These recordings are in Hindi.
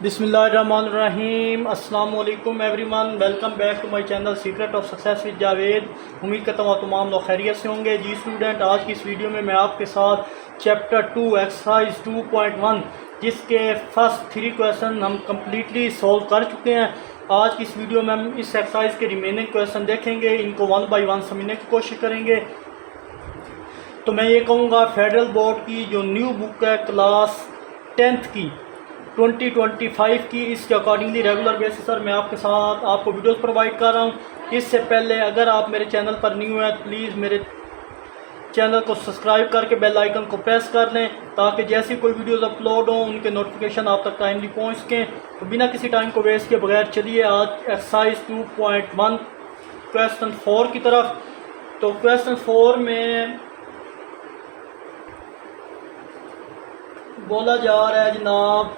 बिस्मिल्लाहिर्रहमानिर्रहीम अस्सलाम वालेकुम everyone, welcome back to my channel secret of success with Javed. उम्मीद करता हूँ तमाम लोग खैरियत से होंगे। जी स्टूडेंट, आज की इस वीडियो में मैं आपके साथ चैप्टर 2 एक्सरसाइज 2.1 जिसके फर्स्ट 3 क्वेश्चन हम कम्प्लीटली सॉल्व कर चुके हैं। आज की इस वीडियो में हम इस एक्सरसाइज के रिमेनिंग क्वेश्चन देखेंगे, इनको 1 बाई 1 समझने की कोशिश करेंगे। तो मैं ये कहूँगा फेडरल बोर्ड की जो न्यू बुक है क्लास 10th की 2025 की, इसके अकॉर्डिंगली रेगुलर बेसिस पर मैं आपके साथ आपको वीडियोस प्रोवाइड कर रहा हूँ। इससे पहले अगर आप मेरे चैनल पर न्यू हैं प्लीज़ मेरे चैनल को सब्सक्राइब करके बेल आइकन को प्रेस कर लें ताकि जैसी कोई वीडियोस अपलोड हों उनके नोटिफिकेशन आप तक टाइमली पहुँच सकें। तो बिना किसी टाइम को वेस्ट किए बगैर चलिए आज एक्सरसाइज 2.1 क्वेश्चन 4 की तरफ। तो क्वेश्चन 4 में बोला जा रहा है जनाब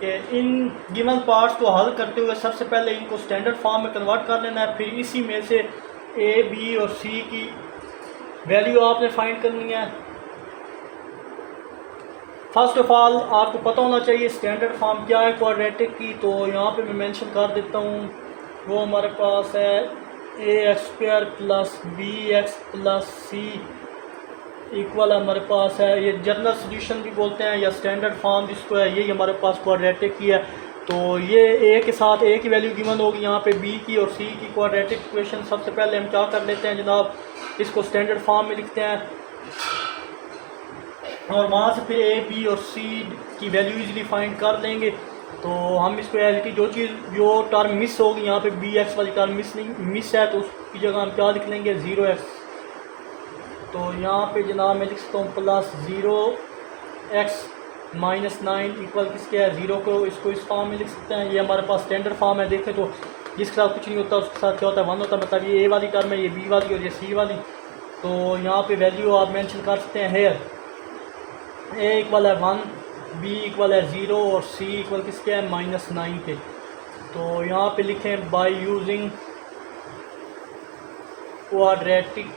कि इन गिवन पार्ट्स को हल करते हुए सबसे पहले इनको स्टैंडर्ड फॉर्म में कन्वर्ट कर लेना है, फिर इसी में से ए, बी और सी की वैल्यू आपने फाइंड करनी है। फर्स्ट ऑफ ऑल आपको पता होना चाहिए स्टैंडर्ड फॉर्म क्या है क्वाड्रेटिक की। तो यहाँ पे मैं मेंशन कर देता हूँ, वो हमारे पास है a x square plus b x plus c equal हमारे पास है, ये जनरल सोल्यूशन भी बोलते हैं या स्टैंडर्ड फॉर्म जिसको है, ये हमारे पास क्वाड्रेटिक की है। तो ये ए के साथ ए की वैल्यू गिवन होगी, यहाँ पे बी की और सी की क्वाड्रेटिक इक्वेशन। सबसे पहले हम क्या कर लेते हैं जनाब, इसको स्टैंडर्ड फॉर्म में लिखते हैं और वहाँ से फिर ए, बी और सी की वैल्यू इजीली फाइंड कर लेंगे। तो हम इसको एज जो टर्म मिस होगी, यहाँ पे बी एक्स वाली टर्म मिस है तो उसकी जगह हम क्या लिख लेंगे 0x। तो यहाँ पे जनाब मैं लिख सकता हूँ प्लस 0x माइनस 9 इक्वल किसके है 0 को, इसको इस फॉर्म में लिख सकते हैं। ये हमारे पास स्टैंडर्ड फॉर्म है। देखें तो जिसके साथ कुछ नहीं होता उसके साथ क्या होता है 1 होता है, मतलब ये ए वाली टर्म है, ये बी वाली और ये सी वाली। तो यहाँ पे वैल्यू आप मेंशन कर सकते हैं हेयर, ए इक्वल है 1, बी इक्वल है 0 और सी इक्वल किसके है -9 के। तो यहाँ पे लिखें bye using quadratic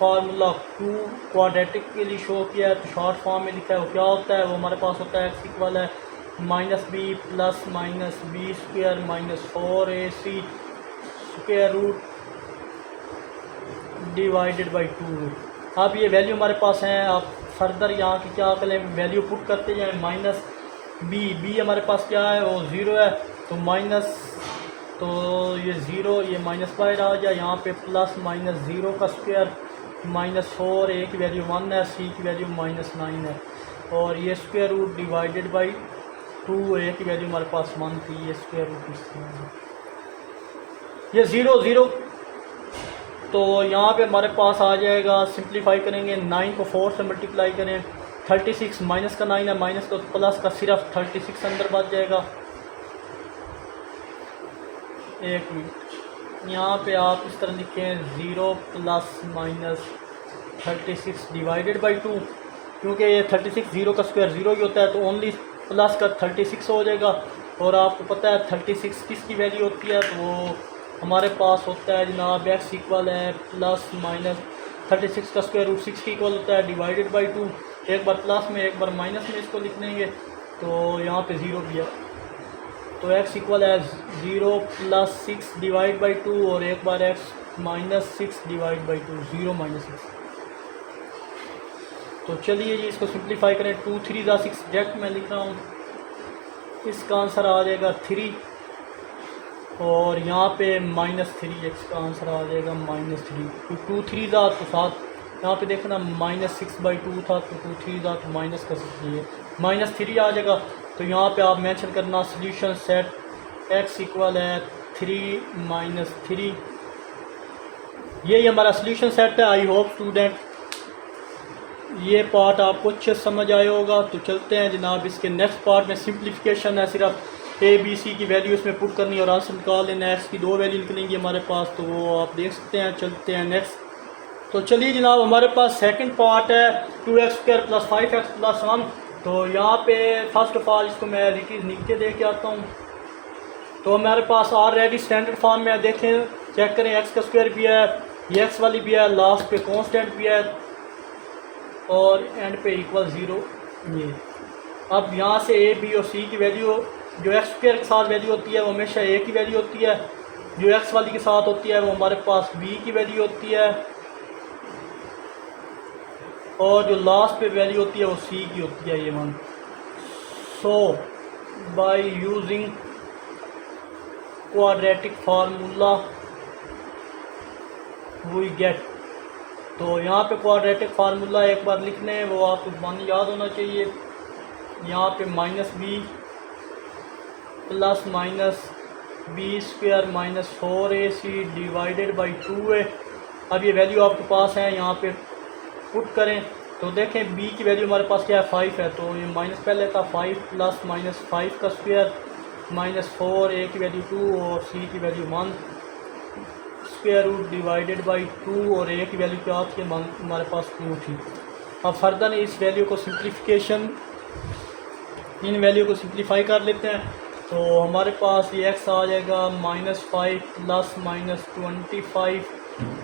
formula 2 quadratic के लिए शो किया है। तो शॉर्ट फॉर्म में लिखा है वो क्या होता है, वो हमारे पास होता है एक्स इक्वल है -b plus minus B square minus 4ac square root divided by 2। अब ये वैल्यू हमारे पास हैं, आप फर्दर यहाँ की क्या करें वैल्यू पुट करते जाएँ। माइनस बी हमारे पास क्या है वो 0 है, तो माइनस तो ये 0 ये माइनस बाहर आ जाए, यहाँ पे प्लस माइनस 0 का स्क्वायर -4, ए की वैल्यू 1 है, सी की वैल्यू -9 है और ये स्क्वायर रूट डिवाइडेड बाई 2, ए की वैल्यू हमारे पास 1 थी, ये स्क्वायर रूट ये 0 तो यहाँ पे हमारे पास आ जाएगा। सिंप्लीफाई करेंगे 9 को 4 से मल्टीप्लाई करें 36 माइनस का 9 है, माइनस का प्लस का सिर्फ 36 अंदर बच जाएगा। एक मिनट, यहाँ पे आप इस तरह लिखें 0 प्लस माइनस 36 डिवाइडेड बाई 2, क्योंकि ये 36 0 का स्क्वायर 0 ही होता है तो ओनली प्लस का 36 हो जाएगा। और आपको पता है 36 किसकी वैल्यू होती है, तो वो हमारे पास होता है जनाब एक्स इक्वल है प्लस माइनस 36 का स्क्वायर रूट 6 की इक्वल होता है डिवाइडेड बाई 2। एक बार प्लस में एक बार माइनस में इसको लिख लेंगे तो यहाँ पे 0 भी है, तो x इक्वल है 0 प्लस 6 डिवाइड बाई 2 और एक बार x minus 6 divide by 2, 0 minus 6। तो चलिए जी इसको सिंप्लीफाई करें, 2 3 ज़ा 6 डायरेक्ट मैं लिख रहा हूँ, इसका आंसर आ जाएगा 3 और यहाँ पे -3 का आंसर आ जाएगा -3। तो 2 3 ज़ा तो 7, यहाँ पे देखना -6/2 था तो 2 3 ज़ा तो माइनस का 6 ये -3 आ जाएगा। तो यहाँ पे आप मेंशन करना सॉल्यूशन सेट x इक्वल है 3 - 3, यही हमारा सॉल्यूशन सेट है। आई होप स्टूडेंट ये पार्ट आपको अच्छे समझ आया होगा। तो चलते हैं जनाब इसके नेक्स्ट पार्ट में। सिंप्लीफिकेशन है, सिर्फ ए बी सी की वैल्यू इसमें पुट करनी और आंसर निकाल लेना है। एक्स की 2 वैल्यू निकलेंगी हमारे पास, तो वो आप देख सकते हैं। चलते हैं नेक्स्ट। तो चलिए जनाब हमारे पास सेकंड पार्ट है 2x square plus 5x plus 1। तो यहाँ पे फर्स्ट ऑफ ऑल इसको मैं रिटीज नीचे दे के आता हूँ। तो हमारे पास ऑलरेडी स्टैंडर्ड फॉर्म में देखें, चेक करें एक्स का स्क्वायर भी है, ये एक्स वाली भी है, लास्ट पे कांस्टेंट भी है और एंड पे इक्वल 0 ये। अब यहाँ से ए बी और सी की वैल्यू जो एक्स स्क्वायर के साथ वैल्यू होती है वो हमेशा ए की वैल्यू होती है, जो एक्स वाली के साथ होती है वो हमारे पास बी की वैल्यू होती है, और जो लास्ट पे वैल्यू होती है वो सी की होती है, ये one. So by using quadratic formula we get, तो यहाँ पे क्वाड्रेटिक फार्मूला एक बार लिख लें, वो आपको वन याद होना चाहिए। यहाँ पे minus B plus minus B square minus 4ac divided by 2 है। अब ये वैल्यू आपके पास है, यहाँ पे पुट करें तो देखें b की वैल्यू हमारे पास क्या है 5 है, तो ये माइनस पहले था 5 प्लस माइनस 5 का स्क्वायर माइनस 4, a की वैल्यू 2 और c की value 1 square root divided by 2, और a की वैल्यू क्या थी हमारे पास 2 थी। अब फर्दर इस वैल्यू को सिंप्लीफिकेशन, इन वैल्यू को सिंप्लीफाई कर लेते हैं, तो हमारे पास ये x आ जाएगा -5 प्लस माइनस 25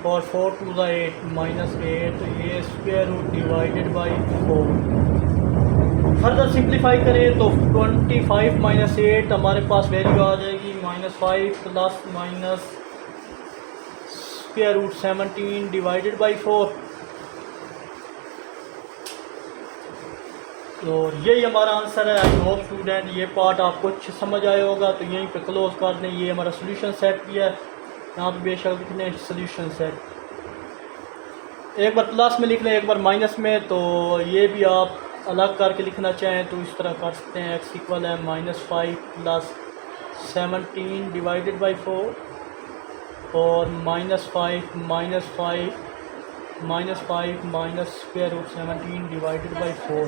और 4 टू द 8 -8, तो ये square root divided by 4। Further simplify करें तो 25 माइनस 8 हमारे पास वैल्यू आ जाएगी -5 plus minus square root 17 divided by 4। तो यही हमारा आंसर है। आई होप स्टूडेंट ये पार्ट आपको अच्छे समझ आया होगा, तो यहीं पे क्लोज कर दें। ये हमारा सोल्यूशन सेट भी है, यहाँ पे बेशक लिख लें सोल्यूशन सेट, एक बार प्लस में लिख लें एक बार माइनस में, तो ये भी आप अलग करके लिखना चाहें तो इस तरह कर सकते हैं। x इक्वल है -5 प्लस 17 डिवाइडेड बाई 4 और -5 minus square root 17 divided by 4,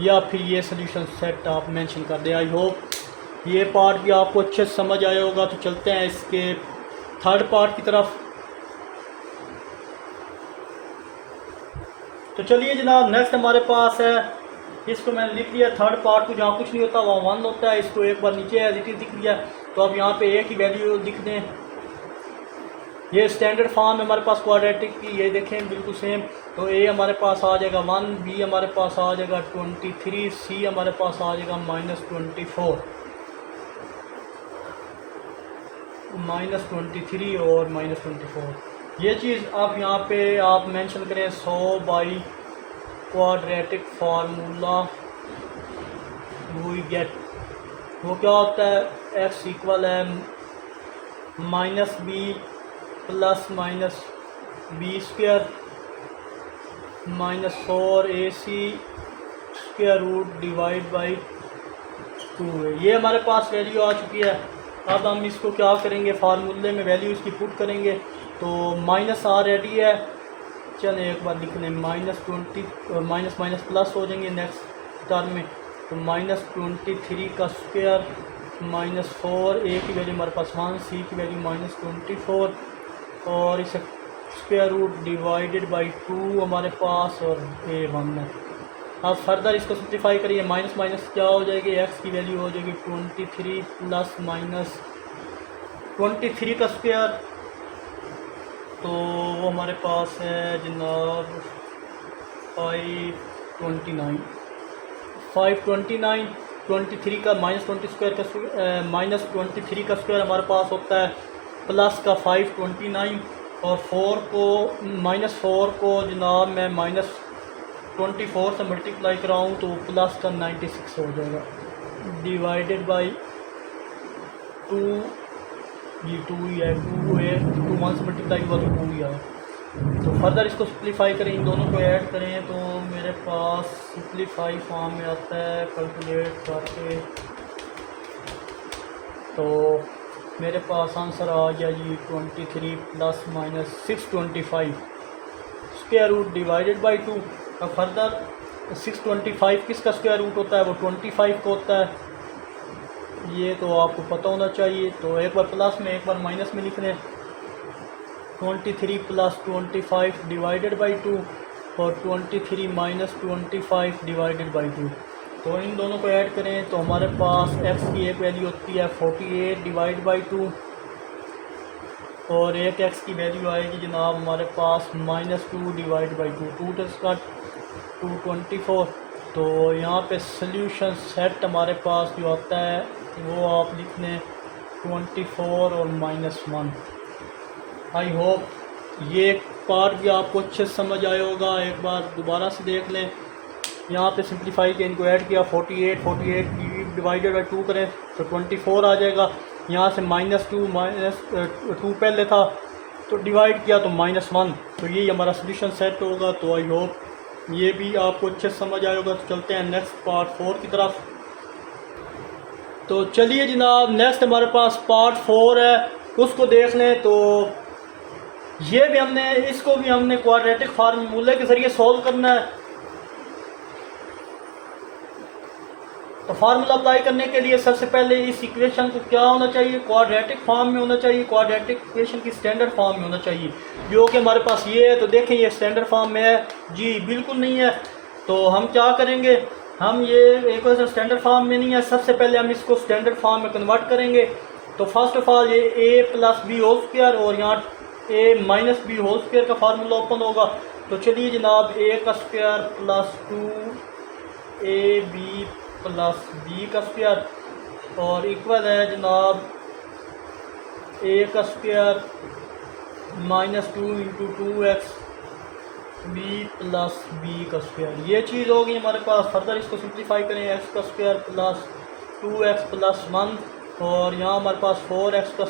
या फिर ये सोल्यूशन सेट आप मेंशन कर दें। आई होप ये पार्ट भी आपको अच्छे से समझ आया होगा। तो चलते हैं इसके थर्ड पार्ट की तरफ। तो चलिए जनाब, नेक्स्ट हमारे पास है, इसको मैंने लिख लिया थर्ड पार्ट को, जहाँ कुछ नहीं होता वहाँ 1 होता है, इसको एक बार नीचे एज इट इज लिख लिया। तो अब यहाँ पे ए की वैल्यू लिख दें, ये स्टैंडर्ड फॉर्म है हमारे पास क्वाड्रेटिक की, ये देखें बिल्कुल सेम। तो ए हमारे पास आ जाएगा 1, बी हमारे पास आ जाएगा 23, सी हमारे पास आ जाएगा -24 और -24। ये चीज़ आप यहाँ पे आप मेंशन करें 100 by quadratic formula we get, वो क्या होता है, x इक्वल है -b plus minus B square -4ac square root divide by 2 है। ये हमारे पास वैल्यू आ चुकी है। अब हम इसको क्या करेंगे, फार्मूले में वैल्यू इसकी पुट करेंगे, तो माइनस आ रेडी है, चलें एक बार लिख लें -20 और माइनस माइनस प्लस हो जाएंगे नेक्स्ट टर्म में, तो -23 का स्क्वायर -4, a की वैल्यू हमारे पास 1, c की वैल्यू -24 और इसे स्क्वायर रूट डिवाइडेड बाई 2 हमारे पास, और a 1 है। अब फर्दर इसको सिंप्लीफाई करिए, माइनस माइनस क्या हो जाएगी, x की वैल्यू हो जाएगी 23 प्लस माइनस 23 का स्क्वायर, तो वो हमारे पास है जनाब 529। 23 का -20 स्क्वायर का -23 का स्क्वायर हमारे पास होता है प्लस का 529, और 4 को जनाब मैं -24 से मल्टीप्लाई कराऊँ तो प्लस का 96 हो जाएगा डिवाइडेड बाई 2, ये 2 ही है, 2 1 से मल्टीप्लाई हुआ तो 2 ही आया। तो फर्दर इसको सिंप्लीफाई करें, इन दोनों को ऐड करें, तो मेरे पास सिंप्लीफाई फॉर्म में आता है कैलकुलेट करके, तो मेरे पास आंसर आ गया जी 23 plus minus 625 square root divided by 2। अब फर्दर 625 किसका स्क्वायर रूट होता है, वो 25 का होता है, ये तो आपको पता होना चाहिए। तो एक बार प्लस में एक बार माइनस में लिख लें, 23 प्लस 25 डिवाइडेड बाई 2 और 23 माइनस 25 डिवाइडेड बाई 2, तो इन दोनों को ऐड करें तो हमारे पास x की एक वैल्यू होती है 48 डिवाइड बाई 2, और एक x की वैल्यू आएगी जनाब हमारे पास -2 डिवाइड बाई 2, 2 का 224, तो यहाँ पे सॉल्यूशन सेट हमारे पास जो आता है वो आप लिख लें 24 और -1। आई होप ये पार्ट भी आपको अच्छे से समझ आया होगा। एक बार दोबारा से देख लें। यहाँ पे सिंप्लीफाई के इनको ऐड किया 48 डिवाइडेड बाई 2 करें तो 24 आ जाएगा। यहाँ से -2 पहले था तो डिवाइड किया तो -1, तो यही हमारा सोल्यूशन सेट होगा। तो आई होप ये भी आपको अच्छे से समझ आया होगा। तो चलते हैं नेक्स्ट पार्ट 4 की तरफ। तो चलिए जनाब, नेक्स्ट हमारे पास पार्ट 4 है, उसको देख लें। तो ये भी इसको भी हमने क्वाड्रेटिक फार्मूले के ज़रिए सॉल्व करना है। तो फार्मूला अप्लाई करने के लिए सबसे पहले इस इक्वेशन को क्या होना चाहिए, क्वाड्रेटिक फॉर्म में होना चाहिए, क्वाड्रेटिक इक्वेशन की स्टैंडर्ड फॉर्म में होना चाहिए, जो कि हमारे पास ये है। तो देखें ये स्टैंडर्ड फॉर्म में है जी, बिल्कुल नहीं है। तो हम क्या करेंगे, हम ये इक्वेशन स्टैंडर्ड फॉर्म में नहीं है, सबसे पहले हम इसको स्टैंडर्ड फॉर्म में कन्वर्ट करेंगे। तो फर्स्ट ऑफ ऑल ये a + b² और यहाँ a - b² का फार्मूला ओपन होगा। तो चलिए जनाब, a² + 2ab + b² और इक्वल है जनाब a² - 2 × 2x b + b²। ये चीज़ होगी हमारे पास। फर्दर इसको सिंप्लीफाई करें x² + 2x + 1 और यहाँ हमारे पास 4x² -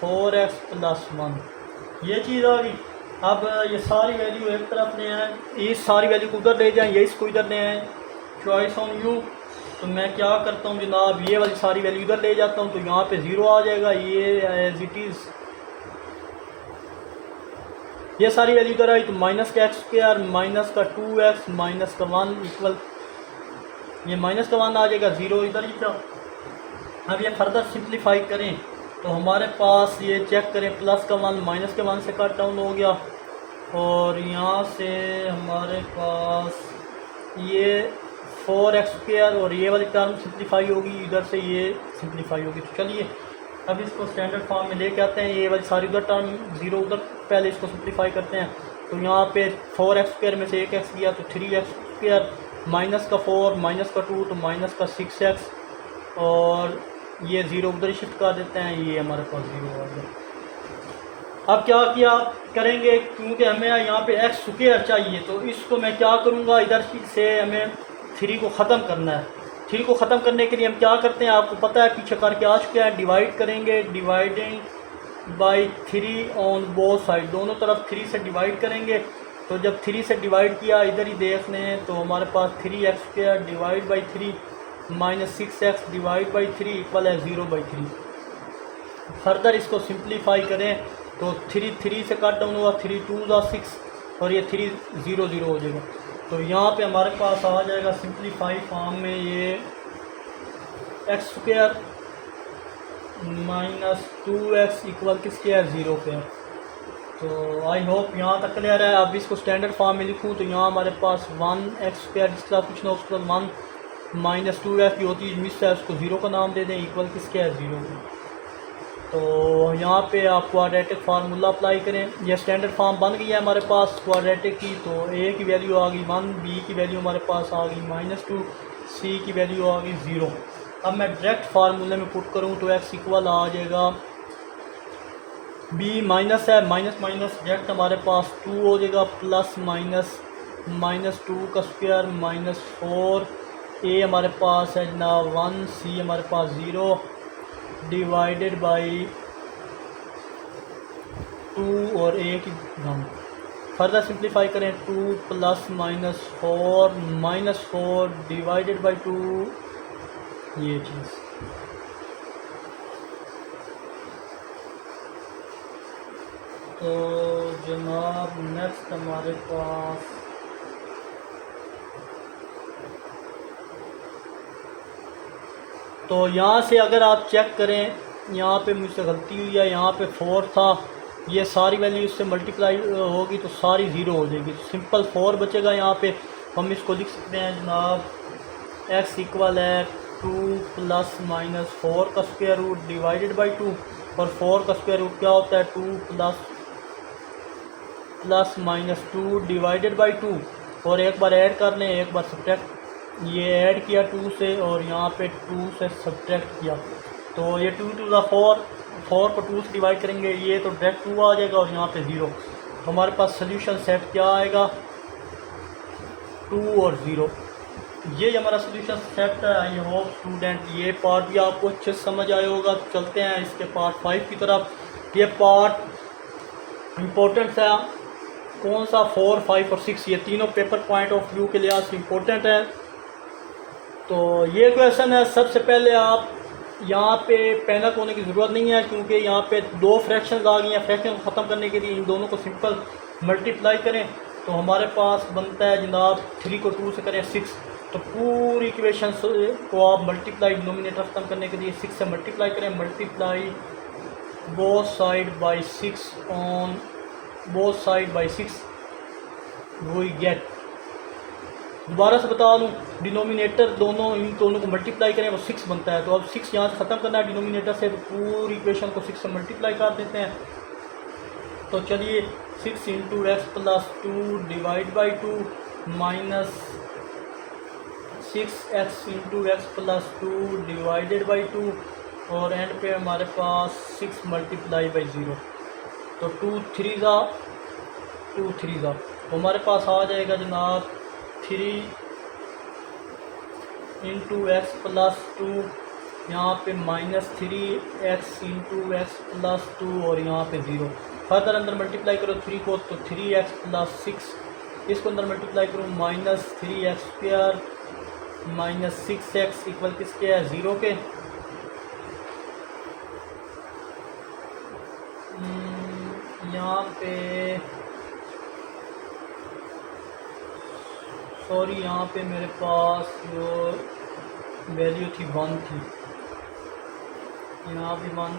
4x + 1, ये चीज़ आ गई। अब ये सारी वैल्यू एक तरफ ले आए, इस सारी वैल्यू को उधर ले जाएँ, ये इसको इधर ले आए, चॉइस ऑन यू। तो मैं क्या करता हूँ जनाब, ये वाली सारी वैल्यू इधर ले जाता हूँ, तो यहाँ पे 0 आ जाएगा। ये एज इट इज़ ये सारी वैल्यू इधर आई तो -x² - 2x - 1 इक्वल ये -1 आ जाएगा, 0 इधर ही था। अब ये फर्दर सिंप्लीफाई करें तो हमारे पास ये चेक करें, +1 -1 से कट डाउन हो गया और यहाँ से हमारे पास ये 4x² और ये वाली टर्म सिंप्लीफाई होगी, इधर से ये सिंप्लीफाई होगी। तो चलिए अब इसको स्टैंडर्ड फॉर्म में लेके आते हैं। ये वाली सारी उधर टर्म 0 उधर, पहले इसको सिंप्लीफाई करते हैं। तो यहाँ पे 4x² में से 1x गया तो 3x² -4 -2 तो -6x और ये 0 उधर शिफ्ट कर देते हैं, ये हमारे पास 0 आ गया। अब क्या किया करेंगे, क्योंकि हमें यहाँ पे x² चाहिए, तो इसको मैं क्या करूँगा, इधर से हमें 3 को ख़त्म करना है। 3 को ख़त्म करने के लिए हम क्या करते हैं, आपको पता है पीछे करके आ चुके हैं, डिवाइड करेंगे, dividing by 3 on both side, दोनों तरफ 3 से डिवाइड करेंगे। तो जब 3 से डिवाइड किया, इधर ही देख लें, तो हमारे पास 3x² divide by 3 -6x divide by 3 equal है 0/3। फर्दर इसको सिंप्लीफाई करें तो 3 से कट डाउन हुआ, 3 2 = 6 और ये 3 0 0 हो जाएगा। तो यहाँ पे हमारे पास आ जाएगा सिंप्लीफाई फॉर्म में ये x² - 2x इक्वल किसके है, 0 पे। तो आई होप यहाँ तक क्लियर है। अब इसको स्टैंडर्ड फॉर्म में लिखूँ तो यहाँ हमारे पास 1x² जिसका कुछ ना उसके बाद 1 - 2x की होती है, मिस है, उसको 0 का नाम दे दें, इक्वल किसके है, 0। तो यहाँ पे आप क्वाड्रेटिक फार्मूला अप्लाई करें। यह स्टैंडर्ड फॉर्म बन गई है हमारे पास क्वाड्रेटिक की। तो a की वैल्यू आ गई 1, b की वैल्यू हमारे पास आ गई -2, c की वैल्यू आ गई 0। अब मैं डायरेक्ट फार्मूले में पुट करूँ तो x इक्वल आ जाएगा, b माइनस है, माइनस डायरेक्ट हमारे पास 2 हो जाएगा, प्लस -2² -4, a हमारे पास है जनाब 1, c हमारे पास 0 डिवाइडेड बाई 2 और a की हम फर्दर सिंप्लीफाई करें, 2 + -4 डिवाइडेड बाई 2, ये चीज़। तो जनाब नेक्स्ट हमारे पास तो यहाँ से अगर आप चेक करें, यहाँ पे मुझसे गलती हुई है, यहाँ पे 4 था, ये सारी वैल्यू इससे मल्टीप्लाई होगी तो सारी 0 हो जाएगी। तो सिंपल 4 बचेगा यहाँ पे। हम इसको लिख सकते हैं जनाब, x इक्वल है 2 + -4² डिवाइडेड बाई 2 और 4 का स्क्वायर रूट क्या होता है, 2 + -2 डिवाइडेड बाई 2 और एक बार ऐड कर लें, एक बार सब्ट्रैक्ट। ये ऐड किया 2 से और यहाँ पे 2 से सब्ट्रैक्ट किया, तो ये 2 टू ज़ा 4, 4 को 2 से डिवाइड करेंगे, ये तो डायरेक्ट 2 आ जाएगा और यहाँ पे 0। तो हमारे पास सोल्यूशन सेट क्या आएगा, 2 और 0। ये हमारा सोल्यूशन सेट है। आई होप स्टूडेंट ये पार्ट भी आपको अच्छे से समझ आया होगा। तो चलते हैं इसके पार्ट 5 की तरफ। ये पार्ट इम्पोर्टेंट है, कौन सा, 4, 5 और 6, ये तीनों पेपर पॉइंट ऑफ व्यू के लिहाज से इम्पोर्टेंट है। तो ये क्वेश्चन है, सबसे पहले आप यहाँ पे पैनिक होने की ज़रूरत नहीं है, क्योंकि यहाँ पे 2 फ्रैक्शंस आ गई हैं। फ्रैक्शन को ख़त्म करने के लिए इन दोनों को सिंपल मल्टीप्लाई करें तो हमारे पास बनता है जनाब 3 को 2 से करें 6, तो पूरी इक्वेशन को आप मल्टीप्लाई डिनोमिनेटर ख़त्म करने के लिए 6 से मल्टीप्लाई करें। Multiply both side by 6 on both side by 6 we get. दोबारा से बता दूँ, डिनोमिनेटर दोनों, इन दोनों को मल्टीप्लाई करें वो 6 बनता है। तो अब 6 यहाँ से ख़त्म करना है डिनोमिनेटर से, तो पूरी इक्वेशन को 6 से मल्टीप्लाई कर देते हैं। तो चलिए 6 into x plus 2 divide by 2 minus 6x into x plus 2 divided by 2 और एंड पे हमारे पास 6 मल्टीप्लाई बाई 0। तो 2 3 ज़ा 2 3 ज़ा, तो हमारे पास आ जाएगा जनाब 3 इंटू एक्स प्लस 2, यहाँ पे minus 3x into x plus 2 और यहाँ पे 0। फर्दर अंदर मल्टीप्लाई करो 3 को, तो 3x प्लस 6, इसको अंदर मल्टीप्लाई करो minus 3x square minus 6x equal किसके है, 0 के। यहाँ पे सॉरी, यहाँ पे मेरे पास जो वैल्यू थी 1 थी, यहाँ भी 1,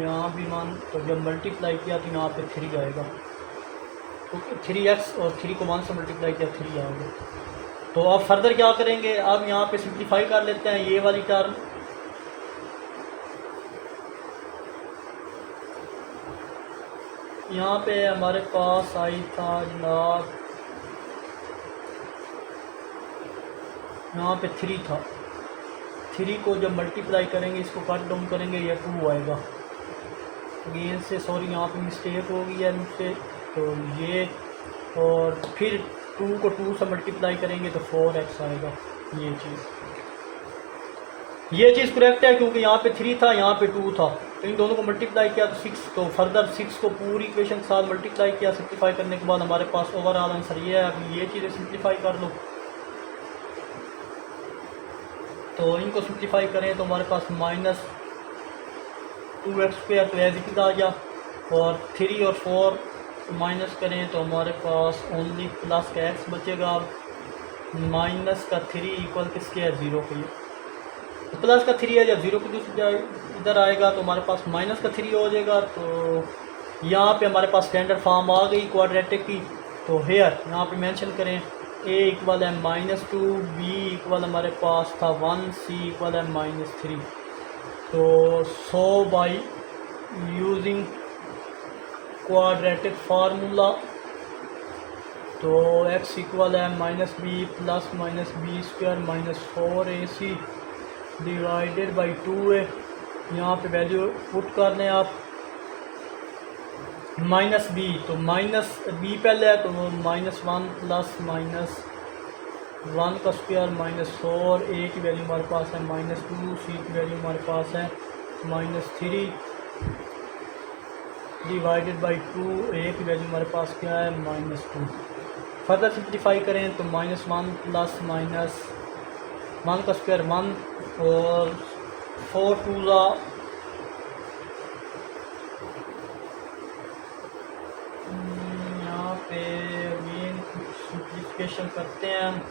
यहाँ भी 1, तो जब मल्टीप्लाई किया तो यहाँ पे 3 आएगा, तो 3x और 3 को 1 से मल्टीप्लाई किया 3 आएगा। तो अब फर्दर क्या करेंगे, अब यहाँ पे सिंप्लीफाई कर लेते हैं ये वाली टर्म। यहाँ पे हमारे पास आई था जनाब, यहाँ पे 3 था, 3 को जब मल्टीप्लाई करेंगे, इसको कट डाउन करेंगे, ये 2 आएगा। अगेन से सॉरी, यहाँ पे मिस्टेक हो गई है मुझसे, तो ये और फिर 2 को 2 से मल्टीप्लाई करेंगे तो 4x आएगा। ये चीज़ करेक्ट है, क्योंकि यहाँ पे 3 था, यहाँ पे 2 था, तो इन दोनों को मल्टीप्लाई किया तो 6, तो फर्दर 6 को पूरी इक्वेशन के साथ मल्टीप्लाई किया। सिंप्लीफाई करने के बाद हमारे पास ओवरऑल आंसर ये है। अभी ये चीज़ें सिंप्लीफाई कर लो, तो इनको सिंप्लीफाई करें तो हमारे पास माइनस 2x स्क्वायर तो एज इट इज़ आ गया, और 3 और 4 माइनस करें तो हमारे पास ओनली प्लस का x बचेगा। माइनस का 3 इक्वल किसके है, 0 के। तो प्लस का 3 है जब 0 की दूसरी इधर आएगा तो हमारे पास माइनस का 3 हो जाएगा। तो यहाँ पे हमारे पास स्टैंडर्ड फॉर्म आ गई क्वाड्रेटिक की। तो हेयर यहाँ पे मेंशन करें, a इक्वल है -2, b इक्वल हमारे पास था 1, c इक्वल है -3। तो so by using quadratic formula, तो x इक्वल है -b plus -b square -4ac divided by 2a। यहाँ पे वैल्यू पुट कर लें आप, -b, तो -b पहले है तो -1 प्लस -1 का स्क्वायर -4, a की वैल्यू हमारे पास है -2, c की वैल्यू हमारे पास है -3 डिवाइडेड बाई 2, a की वैल्यू हमारे पास क्या है -2। फर्दर सिंप्लीफाई करें तो -1 प्लस -1 का स्क्वायर 1 और 4 2 ज़ा यहाँ पे अगेन सिंप्लीफिकेशन करते हैं।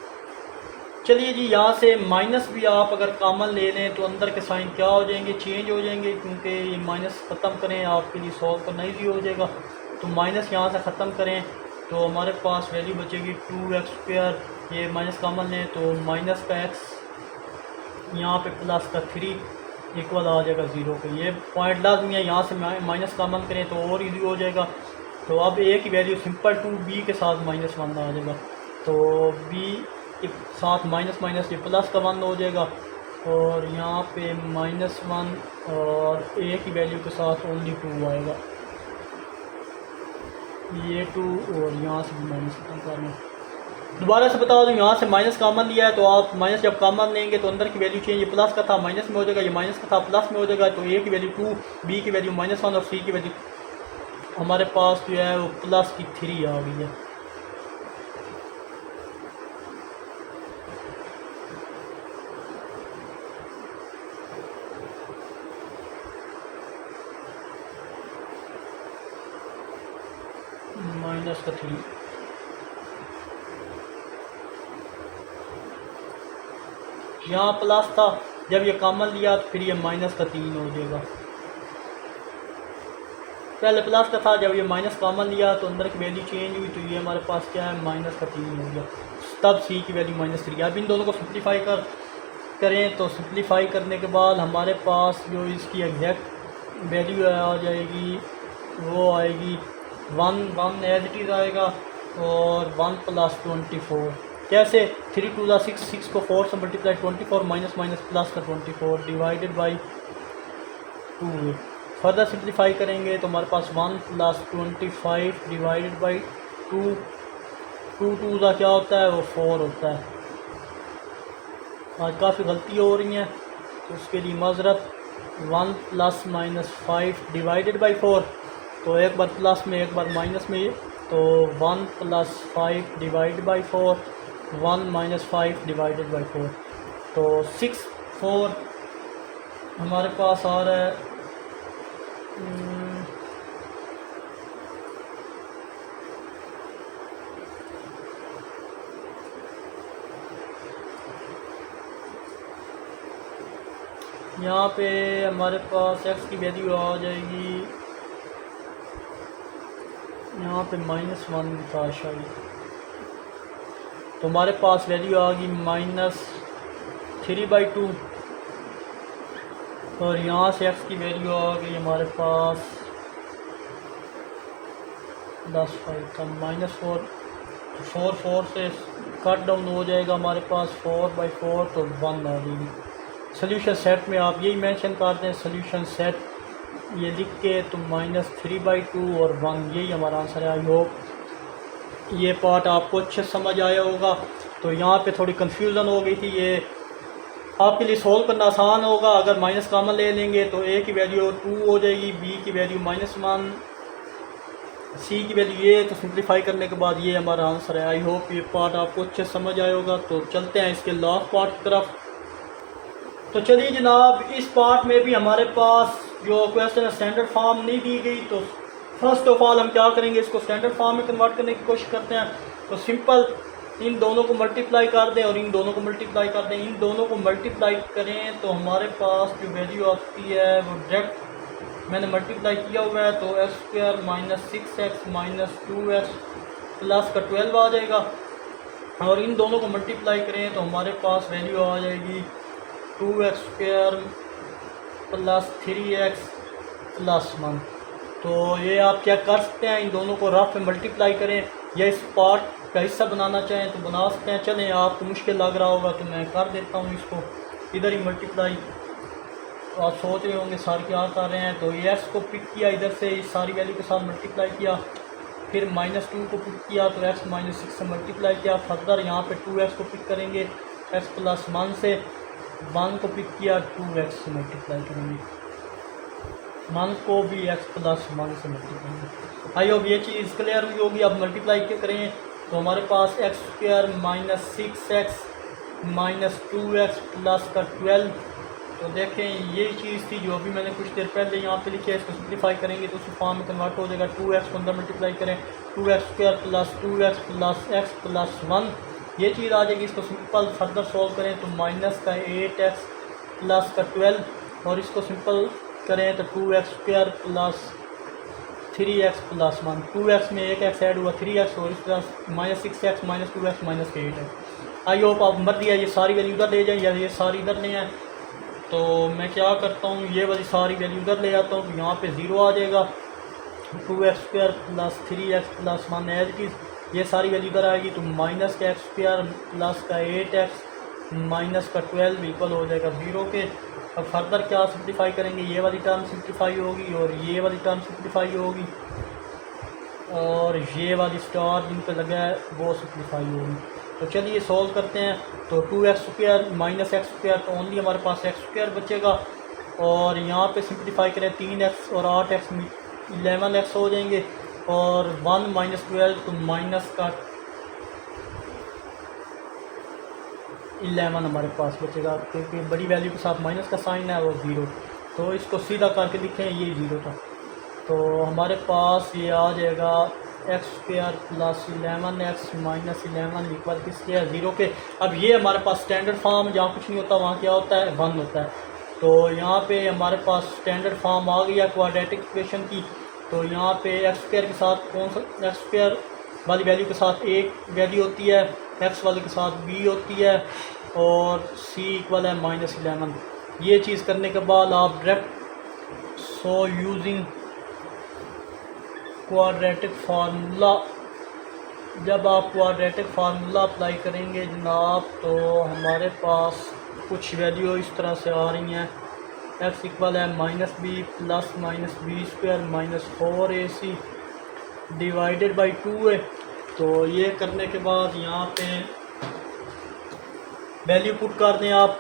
चलिए जी, यहाँ से माइनस भी आप अगर कॉमन ले लें तो अंदर के साइन क्या हो जाएंगे, चेंज हो जाएंगे, क्योंकि ये माइनस ख़त्म करें आपके लिए सॉल्व करना ईजी हो जाएगा। तो माइनस यहाँ से ख़त्म करें तो हमारे पास वैल्यू बचेगी 2x स्क्वायर, ये माइनस कॉमन लें तो माइनस का x, यहाँ पे प्लस का 3 इक्वल आ जाएगा 0 के। ये पॉइंट लाजमी है, यहाँ से माइनस कॉमन करें तो और इजी हो जाएगा। तो अब ए की वैल्यू सिंपल टू बी के साथ -1 आ जाएगा, तो बी के साथ माइनस माइनस ये प्लस का 1 हो जाएगा, और यहाँ पे -1 और ए की वैल्यू के साथ ओनली 2 आएगा, ये 2 और यहाँ से भी माइनस खत्म करना। दोबारा से बता दूँ, यहाँ से माइनस कॉमन लिया है, तो आप माइनस जब कॉमन लेंगे तो अंदर की वैल्यू चेंज, ये प्लस का था माइनस में हो जाएगा, ये माइनस का था प्लस में हो जाएगा, तो ए की वैल्यू 2, बी की वैल्यू -1 और सी की वैल्यू हमारे पास जो है वो प्लस की 3 आ गई है। -3 यहाँ प्लस था, जब ये कॉमन लिया तो फिर ये -3 हो जाएगा। पहले प्लस का था, जब ये माइनस कॉमन लिया तो अंदर की वैल्यू चेंज हुई, तो ये हमारे पास क्या है -3 हो गया, तब सी की वैल्यू -3। अब इन दोनों को सिंप्लीफाई करें, तो सिंप्लीफाई करने के बाद हमारे पास जो इसकी एग्जैक्ट वैल्यू आ जाएगी वो आएगी 1 एज इट इज़ आएगा, और 1 + 24। कैसे? 3 × 2 = 6, 6 को 4 से मल्टीप्लाई, 24 माइनस माइनस प्लस का 24 डिवाइडेड बाई 2। फर्दर सिंप्लीफाई करेंगे तो हमारे पास 1 + 25 डिवाइडेड बाई 2, 2 का क्या होता है वो 4 होता है। आज काफ़ी गलती हो रही हैं तो उसके लिए माजरत। 1 ± 5 डिवाइडेड बाई 4, तो एक बार प्लस में एक बार माइनस में, तो 1 + 5 डिवाइड बाई 4, 1 - 5 डिवाइडेड बाई 4, तो 6 4 हमारे पास आ रहा है। यहाँ पे हमारे पास x की वैल्यू आ जाएगी, यहाँ पे -1 था शायद, तो हमारे पास वैल्यू आ गई -3/2, और यहाँ से x की वैल्यू आ गई हमारे पास 10/5 था, -4, 4 से कट डाउन हो जाएगा हमारे पास 4/4, तो 1 आ जाएगी। सोल्यूशन सेट में आप यही मेंशन कर दें, सोल्यूशन सेट ये लिख के, तो -3/2 और 1 यही हमारा आंसर है। आई होप ये पार्ट आपको अच्छे समझ आया होगा। तो यहाँ पे थोड़ी कंफ्यूजन हो गई थी, ये आपके लिए सोल्व करना आसान होगा। अगर माइनस कॉमन ले लेंगे तो ए की वैल्यू 2 हो जाएगी, बी की वैल्यू -1, सी की वैल्यू ये, तो सिंप्लीफाई करने के बाद ये हमारा आंसर है। आई होप ये पार्ट आपको अच्छे समझ आया होगा। तो चलते हैं इसके लास्ट पार्ट की तरफ। तो चलिए जनाब, इस पार्ट में भी हमारे पास जो क्वेश्चन स्टैंडर्ड फॉर्म नहीं दी गई, तो फर्स्ट ऑफ ऑल हम क्या करेंगे, इसको स्टैंडर्ड फॉर्म में कन्वर्ट करने की कोशिश करते हैं। तो सिंपल इन दोनों को मल्टीप्लाई कर दें और इन दोनों को मल्टीप्लाई कर दें। इन दोनों को मल्टीप्लाई करें तो हमारे पास जो वैल्यू आती है वो डायरेक्ट मैंने मल्टीप्लाई किया हुआ है, तो x² - 6x - 2x प्लस का 12 आ जाएगा। और इन दोनों को मल्टीप्लाई करें तो हमारे पास वैल्यू आ जाएगी 2x² + 3x + 1। तो ये आप क्या कर सकते हैं, इन दोनों को रफ में मल्टीप्लाई करें, या इस पार्ट का हिस्सा बनाना चाहें तो बना सकते हैं। चलें, आपको मुश्किल लग रहा होगा तो मैं कर देता हूँ इसको इधर ही मल्टीप्लाई। तो आप सोच रहे होंगे सर क्या कर रहे हैं, तो ये x को पिक किया, इधर से इस सारी वैल्यू के साथ मल्टीप्लाई किया, फिर -2 को पिक किया तो x - 6 से मल्टीप्लाई किया। फर्दर यहाँ पे 2x को पिक करेंगे, x + 1 से 1 को पिक किया, 2x से मल्टीप्लाई करेंगे, 1 को भी x + 1 से मल्टीप्लाई करेंगे। आई होप ये चीज़ क्लियर हुई होगी। अब मल्टीप्लाई क्या करें तो हमारे पास x² - 6x - 2x प्लस का 12। तो देखें ये चीज़ थी जो अभी मैंने कुछ देर पहले यहाँ पे लिखी है। इसको सिंप्लीफाई करेंगे तो उस फॉर्म में कन्वर्ट हो जाएगा। 2x को अंदर मल्टीप्लाई करें, 2x² + 2x + x + 1 ये चीज़ आ जाएगी। इसको सिंपल फर्दर सॉल्व करें तो -8x प्लस का 12, और इसको सिंपल करें तो 2x² + 3x + 1, 2x में एक x ऐड हुआ 3x, और इस तरह -6x - 2x - 8x। I hope आप मर दिया ये सारी वैल्यू उधर ले जाएं या ये सारी इधर ले आए। तो मैं क्या करता हूँ, ये वाली सारी वैल्यू उधर ले आता हूँ, यहाँ पे 0 आ जाएगा। 2x² plus 3x plus 1 as it is, ये सारी वैल्यू इधर आएगी तो माइनस का x² प्लस का 8x माइनस का 12 इक्वल हो जाएगा 0 के। अब फर्दर क्या सिंप्लीफाई करेंगे, ये वाली टर्म सिंप्लीफाई होगी और ये वाली टर्म सिंप्लीफाई होगी और ये वाली स्टार जिन पे लगा है वो सिंप्लीफाई होगी। तो चलिए सॉल्व करते हैं। तो 2x² माइनस x² तो ओनली हमारे पास x² बचेगा और यहाँ पे सिंप्लीफाई करें 3x और 8x 11x हो जाएंगे और 1 माइनस 12 तो माइनस का 11 हमारे पास बचेगा क्योंकि बड़ी वैल्यू के साथ माइनस का साइन है वो 0, तो इसको सीधा करके लिखें ये 0 था। तो हमारे पास ये आ जाएगा x² plus 11x minus 11 equal किसके है 0 के। अब ये हमारे पास स्टैंडर्ड फॉर्म, जहाँ कुछ नहीं होता वहाँ क्या होता है 1 होता है। तो यहाँ पे हमारे पास स्टैंडर्ड फॉर्म आ गया क्वाड्रेटिक इक्वेशन की। तो यहाँ पे x² के साथ कौन सा x² वाली वैल्यू के साथ एक वैल्यू होती है, x वाले के साथ b होती है और c इक्वल है -11। ये चीज़ करने के बाद आप डायरेक्ट यूजिंग क्वाड्रेटिक फार्मूला, जब आप क्वाड्रेटिक फार्मूला अप्लाई करेंगे जनाब तो हमारे पास कुछ वैल्यू इस तरह से आ रही हैं। x इक्वल है -b plus -b² minus 4ac divided by 2 है। तो ये करने के बाद यहाँ पे वैल्यू पुट कर दें आप।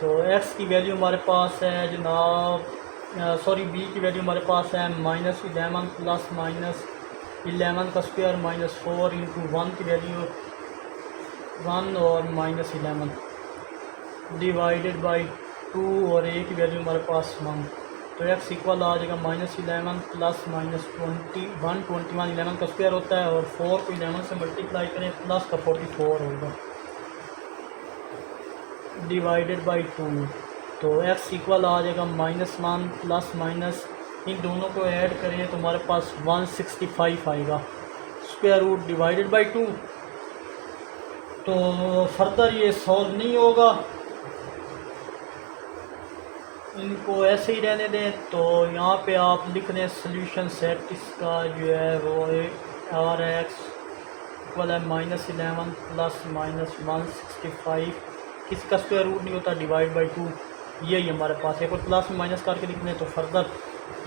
तो x की वैल्यू हमारे पास है जनाब, सॉरी b की वैल्यू हमारे पास है -11 प्लस -11 का स्क्वायर माइनस 4 इंटू 1 की वैल्यू 1 और -11 डिवाइडेड बाई 2 और a की वैल्यू हमारे पास 1। तो x इक्वल आ जाएगा -11 प्लस -21 11 का स्क्वायर होता है और 4 को 11 से मल्टीप्लाई करें प्लस का 44 होगा डिवाइडेड बाई 2। तो x इक्वल आ जाएगा -1 प्लस माइनस, इन दोनों को ऐड करें तो हमारे पास 165 आएगा स्क्वायर रूट डिवाइडेड बाई 2। तो फर्दर ये सॉल्व नहीं होगा, इनको ऐसे ही रहने दें। तो यहाँ पे आप लिख दें सोल्यूशन सेट इसका जो है वो r(x) इक्वल है -11 प्लस -165, किसी का स्क्वायर रूट नहीं होता डिवाइड बाई 2। यही हमारे पास है, कोई प्लस में माइनस करके लिख दें तो फर्दर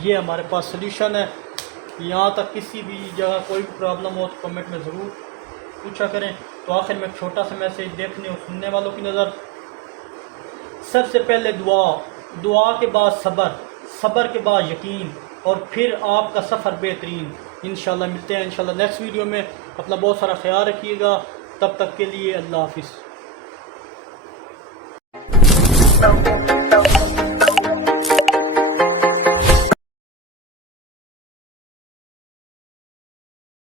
ये हमारे पास सोल्यूशन है। यहाँ तक किसी भी जगह कोई भी प्रॉब्लम हो तो कमेंट में ज़रूर पूछा करें। तो आखिर में छोटा सा मैसेज देखने और सुनने वालों की नज़र, सबसे पहले दुआ के बाद सब्र के बाद यकीन और फिर आपका सफ़र बेहतरीन। इंशाल्लाह मिलते हैं इंशाल्लाह नेक्स्ट वीडियो में। अपना बहुत सारा ख्याल रखिएगा, तब तक के लिए अल्लाह हाफिज़।